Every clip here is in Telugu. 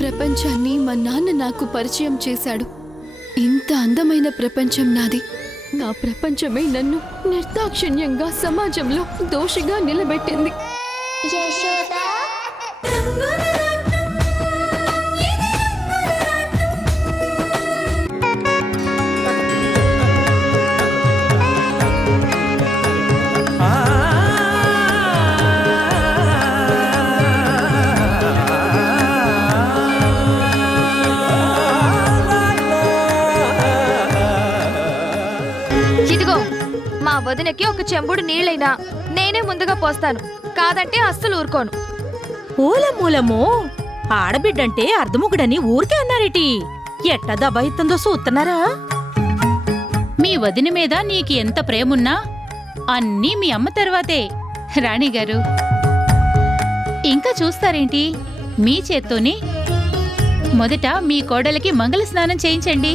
ప్రపంచాన్ని మా నాన్న నాకు పరిచయం చేశాడు. ఇంత అందమైన ప్రపంచం నాది. నా ప్రపంచమే నన్ను నిర్దాక్షిణ్యంగా సమాజంలో దోషిగా నిలబెట్టింది. మా వదినకి ఒక చెంబుడు నీళ్ళైనా నేనే ముందుగా పోస్తాను, కాదంటే అస్సలు ఊరుకోను. ఓలమూలమో ఆడబిడ్డంటే అర్ధముగుడని ఊరికే అన్నారేటి? ఎట్ట దబాయిత్తందో చూస్తున్నారా? మీ వదిన మీద నీకు ఎంత ప్రేమున్నా అన్నీ మీ అమ్మ తర్వాతే. రాణిగారు ఇంకా చూస్తారేంటి? మీ చేత్తోనే మొదట మీ కోడలికి మంగళ స్నానం చేయించండి.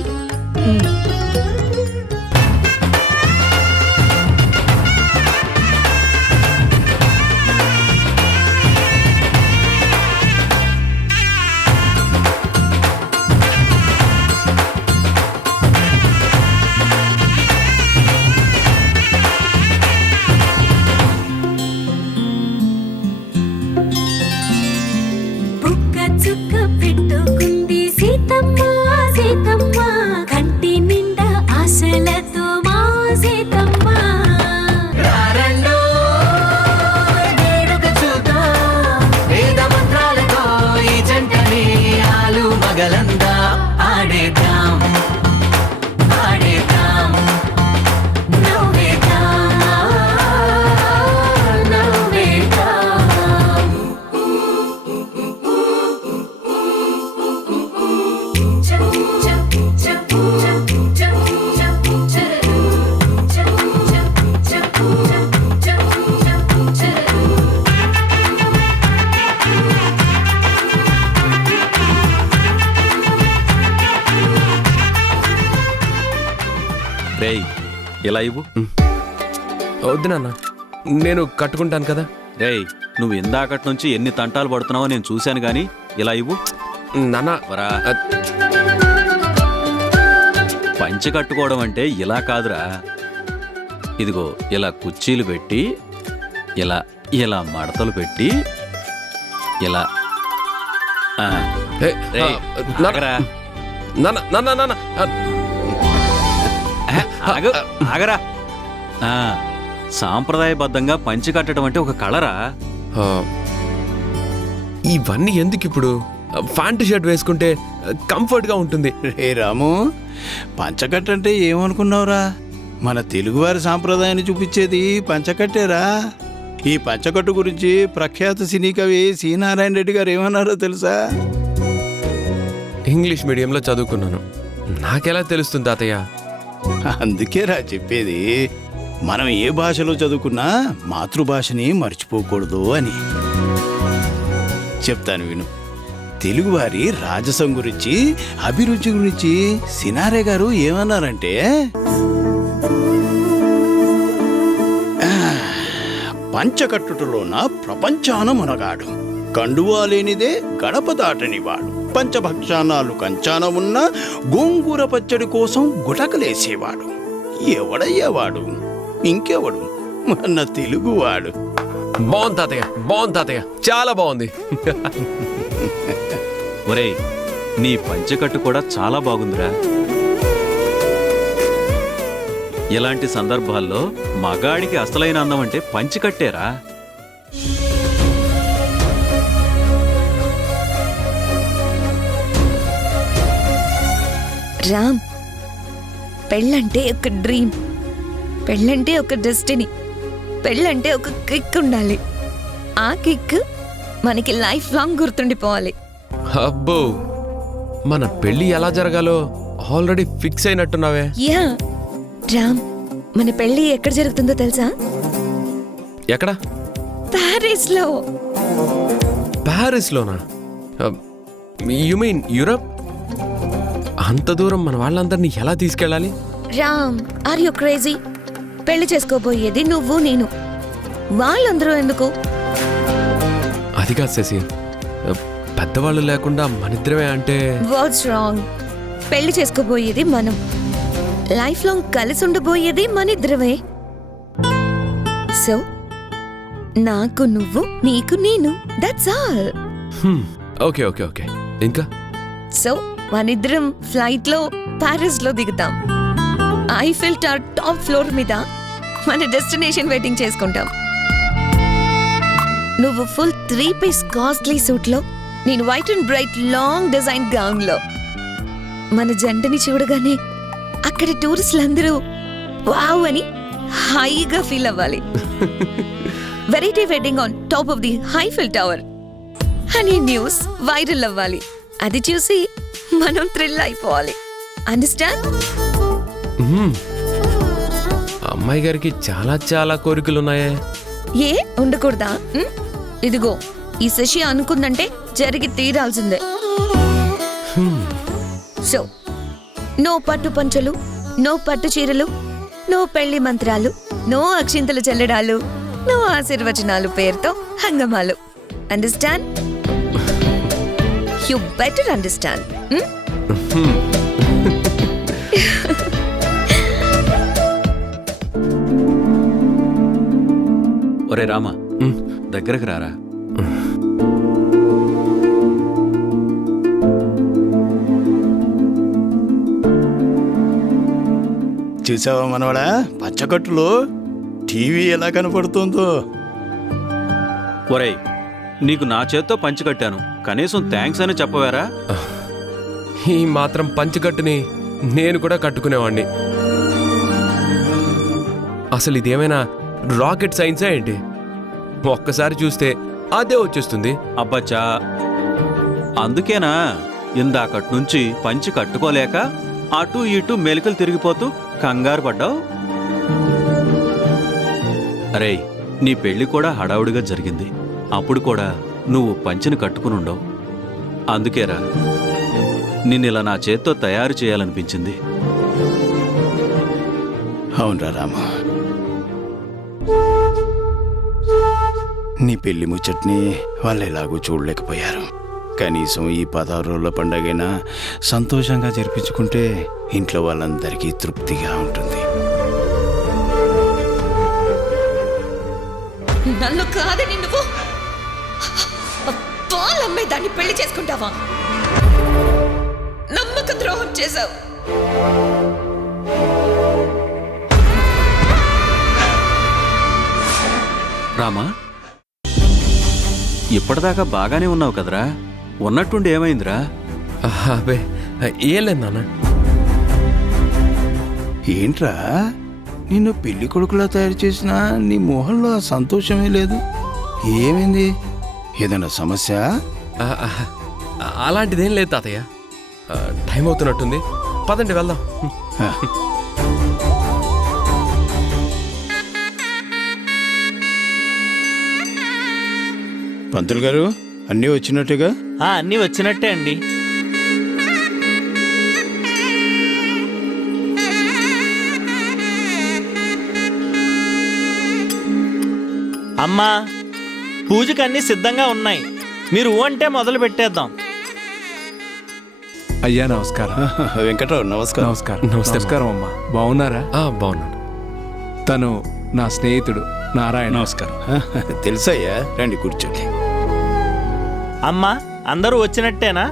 ఇలా ఇవ్వు. వద్దు నాన్న, నేను కట్టుకుంటాను కదా. రేయ్, నువ్వు ఇందాకటి నుంచి ఎన్ని తంటాలు పడుతున్నావో నేను చూశాను గాని ఇలా ఇవ్వు. నాన్న వరా, పంచె కట్టుకోవడం అంటే ఇలా కాదురా. ఇదిగో ఇలా కుర్చీలు పెట్టి ఇలా ఇలా మడతలు పెట్టి ఇలా ఆగరా. సాంప్రదాయబద్ధంగా పంచె కట్టడం అంటే ఒక కళరా. ఇవన్నీ ఎందుకు ఇప్పుడు? ప్యాంటు షర్ట్ వేసుకుంటే కంఫర్ట్ గా ఉంటుంది. రే రాము, పంచకట్టంటే ఏమనుకున్నావురా? మన తెలుగువారి సాంప్రదాయాన్ని చూపించేది పంచకట్టేరా. ఈ పంచకట్టు గురించి ప్రఖ్యాత సినీ కవి సి నారాయణ రెడ్డి గారు ఏమన్నారో తెలుసా? ఇంగ్లీష్ మీడియంలో చదువుకున్నాను, నాకెలా తెలుస్తుంది తాతయ్య? అందుకేరా చెప్పేది, మనం ఏ భాషలో చదువుకున్నా మాతృభాషని మర్చిపోకూడదు అని. చెప్తాను విను. తెలుగువారి రాజసం గురించి, అభిరుచి గురించి సినారే గారు ఏమన్నారంటే, పంచకట్టులోన ప్రపంచాన మునగాడు, కండువా లేనిదే గడప దాటనివాడు, పంచభక్షానాలు కంచాన ఉన్న గోంగూర పచ్చడి కోసం గుటకలేసేవాడు. ఎవడయ్యేవాడు? ఇంకెవడు? మన తెలుగువాడు. బాగుంది తాతయ్య, బాగుంది తాతయ్య, చాలా బాగుంది. ఒరేయ్, నీ పంచెకట్టు కూడా చాలా బాగుందిరా. ఇలాంటి సందర్భాల్లో మగాడికి అసలైన అందం అంటే పంచెకట్టేరా. రామ్, పెళ్ళంటే ఒక డ్రీమ్, పెళ్ళంటే ఒక డెస్టినీ, పెళ్ళంటే ఒక కిక్ ఉండాలి. ఆ కిక్ మనకి లైఫ్ లాంగ్ గుర్తుండిపోవాలి. అబ్బో, మన పెళ్లి ఎలా జరగాలో ఆల్రెడీ ఫిక్స్ అయినట్టున్నావే. యా రామ్, మన పెళ్లి ఎక్కడ జరుగుతుందో తెలుసా? ఎక్కడ? ప్యారిస్ లో. ప్యారిస్ లోనా? You mean Europe? అంత దూరం మన వాళ్ళందరినీ ఎలా తీసుకెళ్ళాలి? Ram, are you crazy? పెళ్లి చేసుకోబోయేది నువ్వు నేను, వాళ్ళందరూ ఎందుకు? అది కాదు శశి, పెద్దవాళ్ళు లేకుండా మనిద్దరమే అంటే వాట్స్ రాంగ్? పెళ్లి చేసుకోబోయేది మనం, లైఫ్ లాంగ్ కలిసి ఉండబోయేది మనిద్దరమే. సో నాకు నువ్వు, నీకు నేను, that's all. Okay okay okay. ఇంకా సో మనిద్దరం ఫ్లైట్ లో ప్యారిస్ లో దిగుతాం. ఐఫిల్ టవర్ టాప్ ఫ్లోర్ మీద మన డెస్టినేషన్ వెయిటింగ్ చేసుకుంటాం. నువ్వు ఫుల్ 3-piece కాస్ట్లీ సూట్ లో, నేను white and bright long design gown లో. మన జంటని చూడగానే అక్కడ టూరిస్టులందరూ వావ్ అని హైగా ఫీల్ అవ్వాలి. Variety wedding on top of the Eiffel tower అని న్యూస్ వైరల్ అవ్వాలి. అది చూసి మనం థ్రిల్ అయిపోవాలి. అండర్స్టాండ్? అమ్మాయి గారికి చాలా చాలా కోరికలు ఉన్నాయే. ఏ ఉండకూడదా? ఇదిగో ఈ శశి అనుకుందంటే జరిగి తీరాల్సిందే. సో నో పట్టు పంచలు, నో పట్టు చీరలు, నో పెళ్లి మంత్రాలు, నో అక్షింతలు చల్లడాలు, నో ఆశీర్వచనాలు పేరుతో హంగమాలు. అండర్స్టాండ్? You better understand. ఒరే రామా, దగ్గరకు రారా. చూసావా మనవడా, పచ్చకట్టులో టీవీ ఎలా కనపడుతుందో. ఒరేయ్, నీకు నా చేత్తో పంచి కట్టాను, కనీసం థ్యాంక్స్ అని చెప్పవేరా? ఈ మాత్రం పంచకట్టుని నేను కూడా కట్టుకునేవాణ్ణి. అసలు ఇదేమైనా రాకెట్ సైన్సా ఏంటి? ఒక్కసారి చూస్తే అదే వచ్చేస్తుంది. అబ్బచ్చా, అందుకేనా ఇందాకటి నుంచి పంచి కట్టుకోలేక అటు ఇటు మెలికలు తిరిగిపోతూ కంగారు పడ్డావు? అరే, నీ పెళ్లి కూడా హడావుడిగా జరిగింది. అప్పుడు కూడా నువ్వు పంచిని కట్టుకునుండవు. అందుకేరా నిన్నిలా నా చేత్తో తయారు చేయాలనిపించింది. అవునరా రామ, నీ పెళ్లి ముచ్చట్ని వాళ్ళు ఎలాగూ చూడలేకపోయారు. కనీసం ఈ 16 రోజుల పండగైనా సంతోషంగా జరిపించుకుంటే ఇంట్లో వాళ్ళందరికీ తృప్తిగా ఉంటుంది. నన్ను కాదని నువ్వు పాలమ్మే దాన్ని పెళ్లి చేసుకుంటావా? నమ్మక ద్రోహం చేశావు. రామా, ఇప్పటిదాకా బాగానే ఉన్నావు కదరా? ఉన్నట్టుండి ఏమైందిరా? అబ్బే ఏం లేదు నాన్న. ఏంట్రా, నిన్ను పెళ్లి కొడుకులా తయారు చేసినా నీ మొహంలో ఆ సంతోషమే లేదు. ఏమైంది? ఏదైనా సమస్య? అలాంటిదేం లేదు తాతయ్య. టైం అవుతున్నట్టుంది, పదండి వెళ్దాం. పంతులు గారు, అన్నీ వచ్చినట్టుగా? అన్నీ వచ్చినట్టే అండి. అమ్మా, పూజకి అన్నీ సిద్ధంగా ఉన్నాయి. మీరు అంటే మొదలు పెట్టేద్దాం. అయ్యా నమస్కారం. వెంకట్రావు నమస్కారం. నమస్కారం అమ్మా. బాగున్నారా? బాగున్నాను. తను నా స్నేహితుడు నారాయణ. నమస్కారం. తెలుసయ్యా, రండి కూర్చోండి. అమ్మా, అందరూ వచ్చినట్టేనా?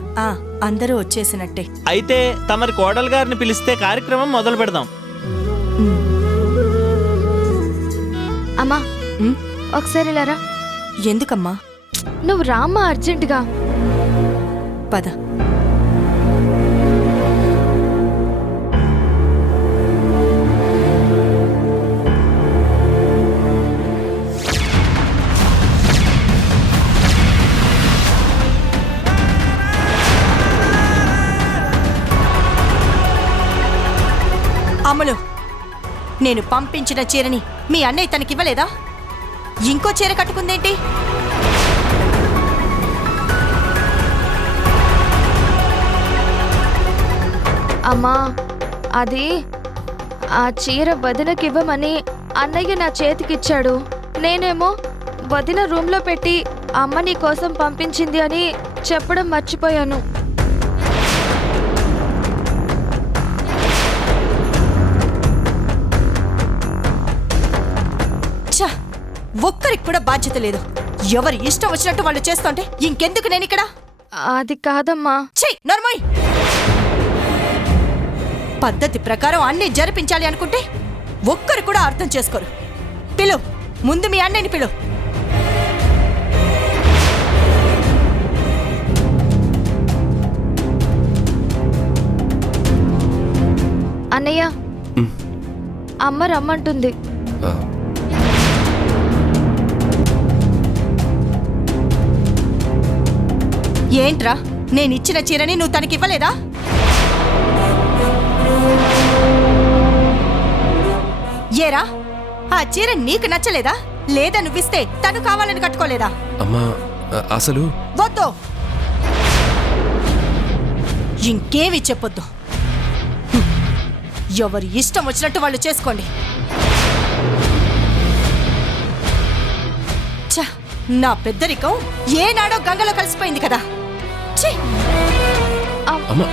అందరూ వచ్చేసినట్టే. అయితే తమరి కోడలు గారిని పిలిస్తే కార్యక్రమం మొదలు పెడదాం. అమ్మా, ఒకసారి ఇలారా. ఎందుకమ్మా? నువ్వు రామ్మా, అర్జెంటుగా పద. అమ్ములు, నేను పంపించిన చీరని మీ అన్నయ్య తనకివ్వలేదా? ఇంకో చీర కట్టుకుందేంటి? అమ్మా, అది ఆ చీర వదినకివ్వమని అన్నయ్య నా చేతికిచ్చాడు. నేనేమో వదిన రూమ్లో పెట్టి అమ్మ నీ కోసం పంపించింది అని చెప్పడం మర్చిపోయాను. ఛ! ఒక్కరికి కూడా బాధ్యత లేదు. ఎవరి ఇష్టం వచ్చినట్టు వాళ్ళు చేస్తుంటే ఇంకెందుకు నేను ఇక్కడ? అది కాదమ్మా. ఛీ, నర్మయ్! పద్ధతి ప్రకారం అన్నీ జరిపించాలి అనుకుంటే ఒక్కరు కూడా అర్థం చేసుకోరు. పిలు, ముందు మీ అన్నయ్యని పిలు. అన్నయ్య, అమ్మ రమ్మంటుంది. ఏంట్రా, నేనిచ్చిన చీరని నువ్వు తనకివ్వలేదా? ఏరా, ఆ చీర నీకు నచ్చలేదా? లేదా నువ్విస్తే తను కావాలని కట్టుకోలేదా? అమ్మా అసలు వద్దు, ఇంకేమి చెప్పొద్దు. ఎవరి ఇష్టం వచ్చినట్టు వాళ్ళు చేసుకోండి. ఛ! నా పెద్దరికం ఏనాడో గంగలో కలిసిపోయింది కదా. ఛీ! అమ్మా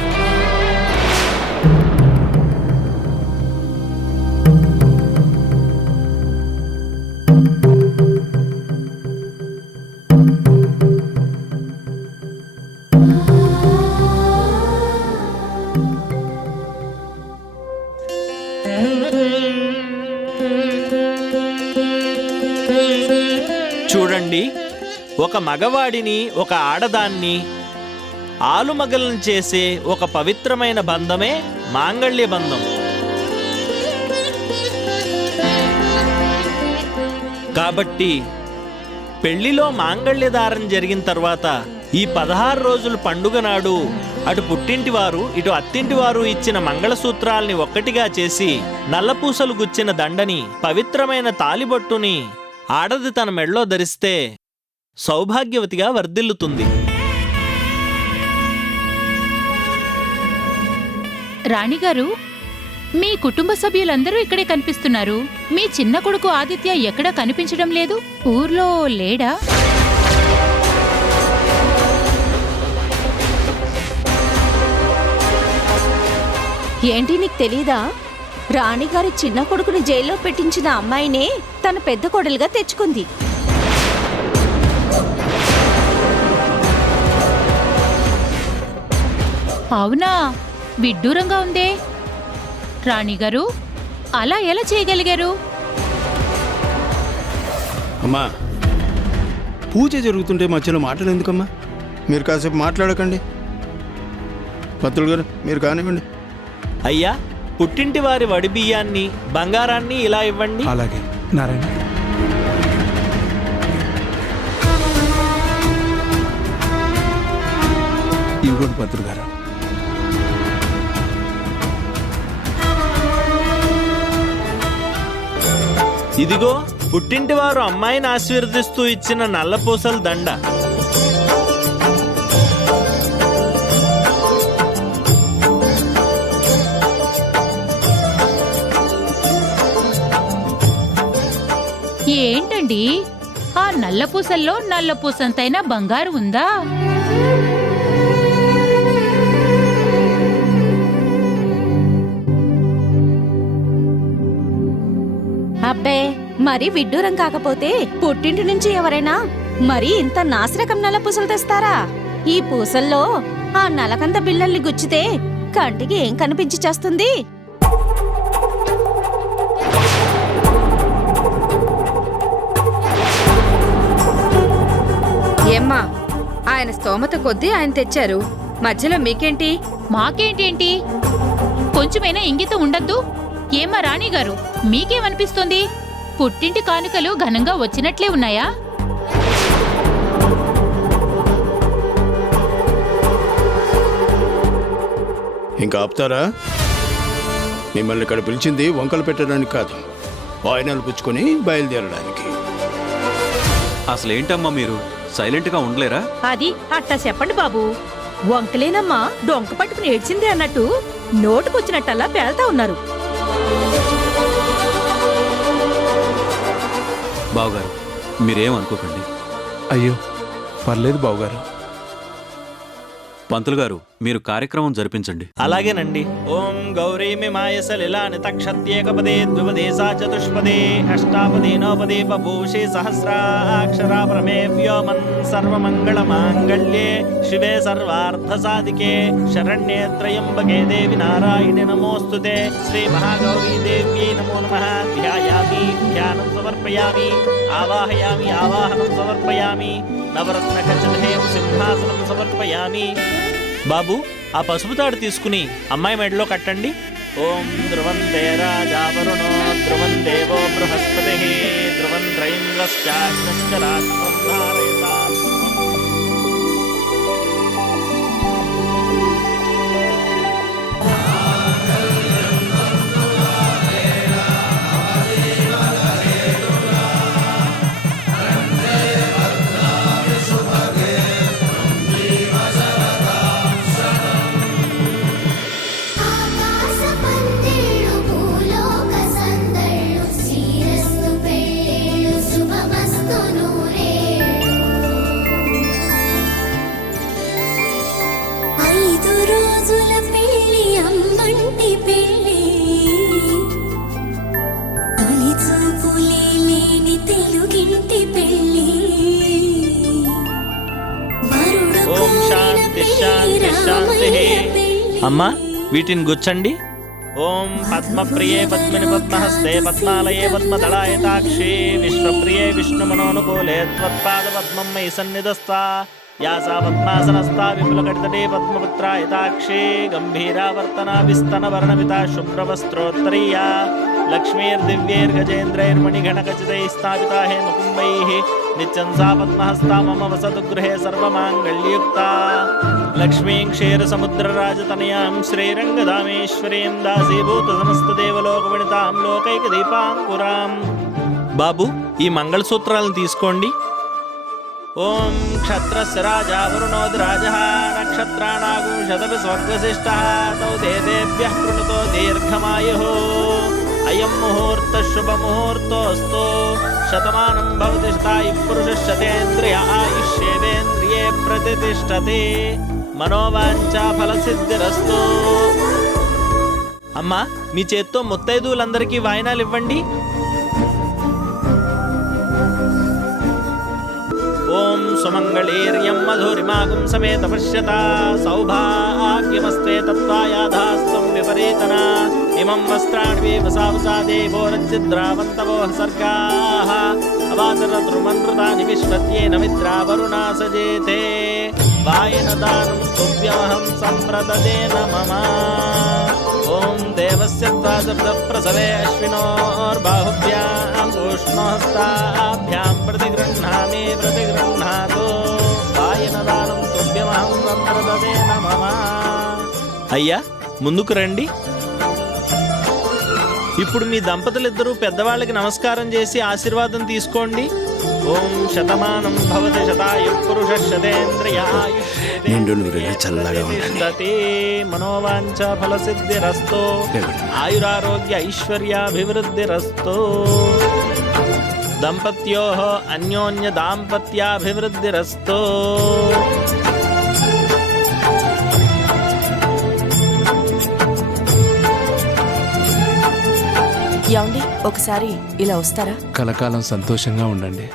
చూడండి, ఒక మగవాడిని ఒక ఆడదాన్ని ఆలుమగలను చేసే ఒక పవిత్రమైన బంధమే మాంగళ్య బంధం. కాబట్టి పెళ్లిలో మాంగళ్యధారణ జరిగిన తర్వాత ఈ 16 రోజుల పండుగ నాడు అటు పుట్టింటి వారు ఇటు అత్తింటి వారు ఇచ్చిన మంగళసూత్రాల్ని ఒక్కటిగా చేసి నల్లపూసలు గుచ్చిన దండని, పవిత్రమైన తాలిబొట్టుని ఆడది తన మెడలో ధరిస్తే సౌభాగ్యవతిగా వర్ధిల్లుతుంది. రాణిగారు, మీ కుటుంబ సభ్యులందరూ ఇక్కడే కనిపిస్తున్నారు. మీ చిన్న కొడుకు ఆదిత్య ఎక్కడా కనిపించడం లేదు. ఊర్లో లేడా? ఏంటి, నీకు తెలీదా? రాణిగారి చిన్న కొడుకుని జైల్లో పెట్టించిన అమ్మాయినే తన పెద్ద కోడలుగా తెచ్చుకుంది. అవునా? విడ్డూరంగా ఉందే. రాణిగారు, అలా ఎలా చేయగలిగారు? అమ్మా, పూజ జరుగుతుంటే మధ్యలో మాటలు ఎందుకమ్మా? మీరు కాసేపు మాట్లాడకండి. పంతులు గారు, మీరు కానివ్వండి. అయ్యా, పుట్టింటి వారి వడి బియ్యాన్ని, బంగారాన్ని ఇలా ఇవ్వండి. అలాగే నారాయణ. ఇవ్వండి పంతులు గారు. ఇదిగో పుట్టింటి వారు అమ్మాయిని ఆశీర్వదిస్తూ ఇచ్చిన నల్లపూసల దండ. ఏంటండి, ఆ నల్లపూసల్లో నల్లపూసంతైనా బంగారు ఉందా? అబ్బే, మరి విడ్డూరం కాకపోతే పుట్టింటి నుంచి ఎవరైనా మరి ఇంత నాసిరకం నల్ల పూసలు తెస్తారా? ఈ పూసల్లో ఆ నలకంద బిళ్ళల్ని గుచ్చితే కంటికి ఏం కనిపించి చేస్తుంది? ఏమ్మా, ఆయన స్తోమత కొద్దీ ఆయన తెచ్చారు, మధ్యలో మీకేంటి? మాకేంటేంటి? కొంచెమైనా ఇంగితం ఉండద్దు? ఏమా రాణిగారు, మీకేమనిపిస్తుంది? పుట్టింటి కానుకలు ఘనంగా వచ్చినట్లే ఉన్నాయా? ఇంకా ఆపుతారా? మిమ్మల్ని ఇక్కడ పిలిచింది వంకలు పెట్టడానికి కాదు, వాయినాలు పుచ్చుకొని బయలుదేరడానికి. అసలేంటమ్మా మీరు సైలెంట్గా ఉండలేరా? అది అట్టా చెప్పండి బాబు. వంకలేనమ్మా డొంక పట్టుకుని ఏడ్చింది అన్నట్టు నోటుకొచ్చినట్టల్లా పేల్తా ఉన్నారు. బావగారు, మీరేమనుకోకండి. అయ్యో పర్లేదు బావగారు. పంతులు గారు మీరు కార్యక్రమం జరిపించండి. అలాగేనండి. ఓం గౌరీమి మాయస లీలాని తక్షత్యేకపదే ద్విపదే సా చతుష్పదే అష్టాపదే నవపదే బభూషి సహస్రాక్షరా ప్రమే వ్యోమన్ సర్వమంగళ మాంగళ్యే శివే సర్వార్థ సాధికే శరణ్యే త్రయంబకే దేవి నారాయణి నమోస్తుతే శ్రీ మహాగౌరీ దేవ్యై నమో నమః. ధ్యాయామి ధ్యానం సమర్పయామి ఆవాహయామి ఆవాహనం సమర్పయామి నవరత్న ఖచ్చితం సింహాసనం సమర్పయామి. బాబు, ఆ పసుపు తాడు తీసుకుని అమ్మాయి మెడలో కట్టండి. ఓం ధ్రువంతే రాజా వరుణో ధ్రువం దేవో బృహస్పతి ధ్రువం త్రైంద్రశ్చాగ్నశ్చ రాష్ట్రం ధారయతాం. ఓం శాంతి శాంతి శాంతి. అమ్మా, వీటిని గుచ్చండి. ఓం పద్మప్రియే పద్మిని పద్మహస్తే పద్మాలయే పద్మదళాయతాక్షి విశ్వప్రియే విష్ణుమనోనుకూలే త్వత్పాద పద్మం మయి సన్నిధస్తా యాసా పద్మాసనస్థా విపులకటితటే పద్మపుత్రాయతాక్షి గంభీరావర్తనా విస్తనవర్ణమితా శుభ్రవస్త్రోత్తరీయా లక్ష్మీర్దివ్యైర్గజేంద్రైర్మణిగణకచితైः స్థాపితా హేమకుంభైः నిత్యం సా పద్మహస్తా మమ వసతు గృహే సర్వమాంగళ్యయుక్తా లక్ష్మీం క్షీరసముద్రరాజతనయాం శ్రీరంగదామేశ్వరీం దాసీభూత సమస్తదేవలోకవిణితాం లోకైకదీపాంకురాం. బాబు, ఈ మంగళసూత్రాలను తీసుకోండి. ఓం క్షత్రస్య రాజా వరుణోది రాజః నక్షత్రాణాగుం శతపి స్వర్గశిష్టః తౌ దేవేభ్యః కృణుతో దీర్ఘమాయుః అయం ముహూర్త శుభముహూర్తోస్తు శతమానం భవతి శతాయు పురుషः శతేంద్రియ ఆయుష్యేవేంద్రియే ప్రతిష్ఠతి మనోవాంఛా ఫలసిద్ధిరస్తు. అమ్మా, మీ చేత్తో ముత్తైదువులందరికీ వాయినాలు ఇవ్వండి. ఓం సుమంగళీర్యం మధురిమాగం సమేత పశ్యత సౌభాగ్యమస్తే తత్వాయాధాస్తం విపరీతన ఇమం వస్త్రాణి వసావసా దేవోరజ్జిద్రావంతవో సర్గాః అవాచరద్రుమనృతాని విశ్వత్యేన మిత్రా వరుణా సజేతే వాయనదానం తుభ్యమహం సంప్రదదేన మమ. ఓం దేవస్య ద్వాదశ ప్రసవే అశ్వినోర్బాహుభ్యాం పూష్ణోహస్తాభ్యాం ప్రతిగృహ్ణామి ప్రతిగృహ్ణాతు వాయనదానం తుభ్యమహం సంప్రదదేన మమ. అయ్యా, ముందుకు రండి. ఇప్పుడు మీ దంపతులిద్దరూ పెద్దవాళ్ళకి నమస్కారం చేసి ఆశీర్వాదం తీసుకోండి. ఓం శతమానం భవతి శతాయు పురుషः శతేంద్రియ ఆయుష్యేవేంద్రియే మనోవాంఛ ఫలసిద్ధిరస్తు ఆయురారోగ్య ఐశ్వర్యాభివృద్ధిరస్తు. దంపత్యోః అన్యోన్య దాంపత్యాభివృద్ధిరస్తు. ఏమండి, ఒకసారి ఇలా వస్తారా? కలకాలం సంతోషంగా ఉండండి.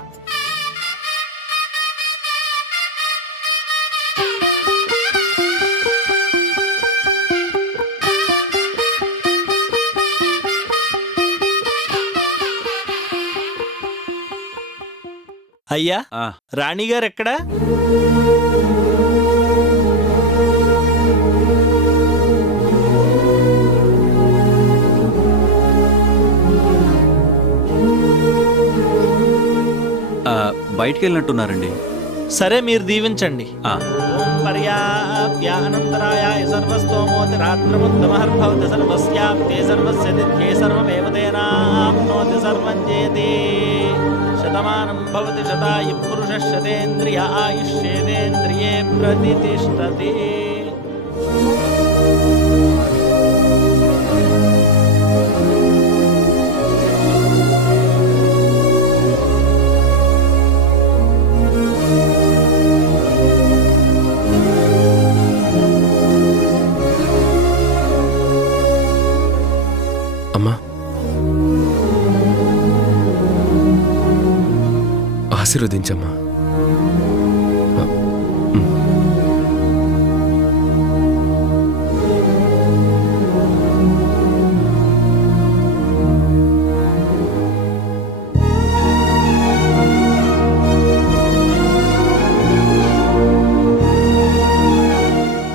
అయ్యా, రాణిగారు ఎక్కడా? బయటికి వెళ్ళినట్టున్నారండి. సరే, మీరు దీవించండి. ఓం పర్యాప్యానంతరాయాయ సర్వస్తోమోతి రాత్రముత్తమహర్భవతి సర్వస్యాప్తే సర్వస్య నిత్యే సర్వమేవ తేనాప్నోతి సర్వం జేతి శతమానం భవతి శతాయు పురుషः శతేంద్రియ ఆయుష్యేవేంద్రియే ప్రతిష్ఠతి. అమ్మా, ఆశీర్వదించమ్మా.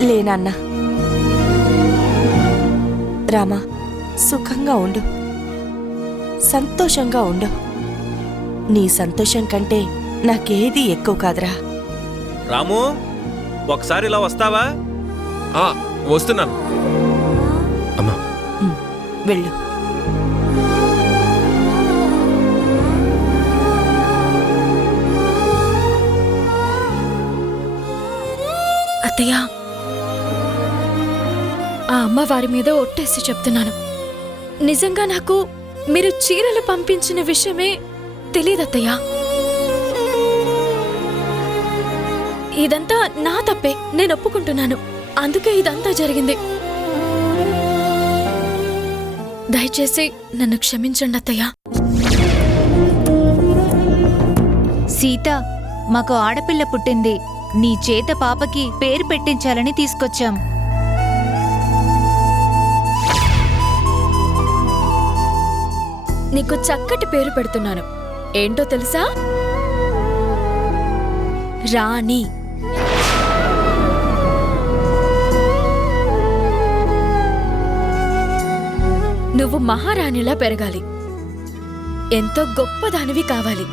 లేనన్నా రామా, సుఖంగా ఉండు, సంతోషంగా ఉండు. నీ సంతోషం కంటే నాకేది ఎక్కువ కాదురా. రాము, ఒకసారి ఇలా వస్తావా? వస్తున్నాను అమ్మా. వెళ్ళు. అత్తయ్య, ఆ అమ్మవారి మీద ఒట్టేసి చెప్తున్నాను, నిజంగా నాకు మీరు చీరలు పంపించిన విషయమే తెలియదత్తయ్యా. ఇదంతా నా తప్పే, నేను ఒప్పుకుంటున్నాను. అందుకే ఇదంతా జరిగింది. దయచేసి నన్ను క్షమించండి అత్తయ్యా. సీత, మాకు ఆడపిల్ల పుట్టింది. నీ చేత పాపకి పేరు పెట్టించాలని తీసుకొచ్చాం. నీకు చక్కటి పేరు పెడుతున్నాను. ఏంటో తెలుసా? రాణి. నువ్వు మహారాణిలా పెరగాలి, ఎంతో గొప్పదానివి కావాలి.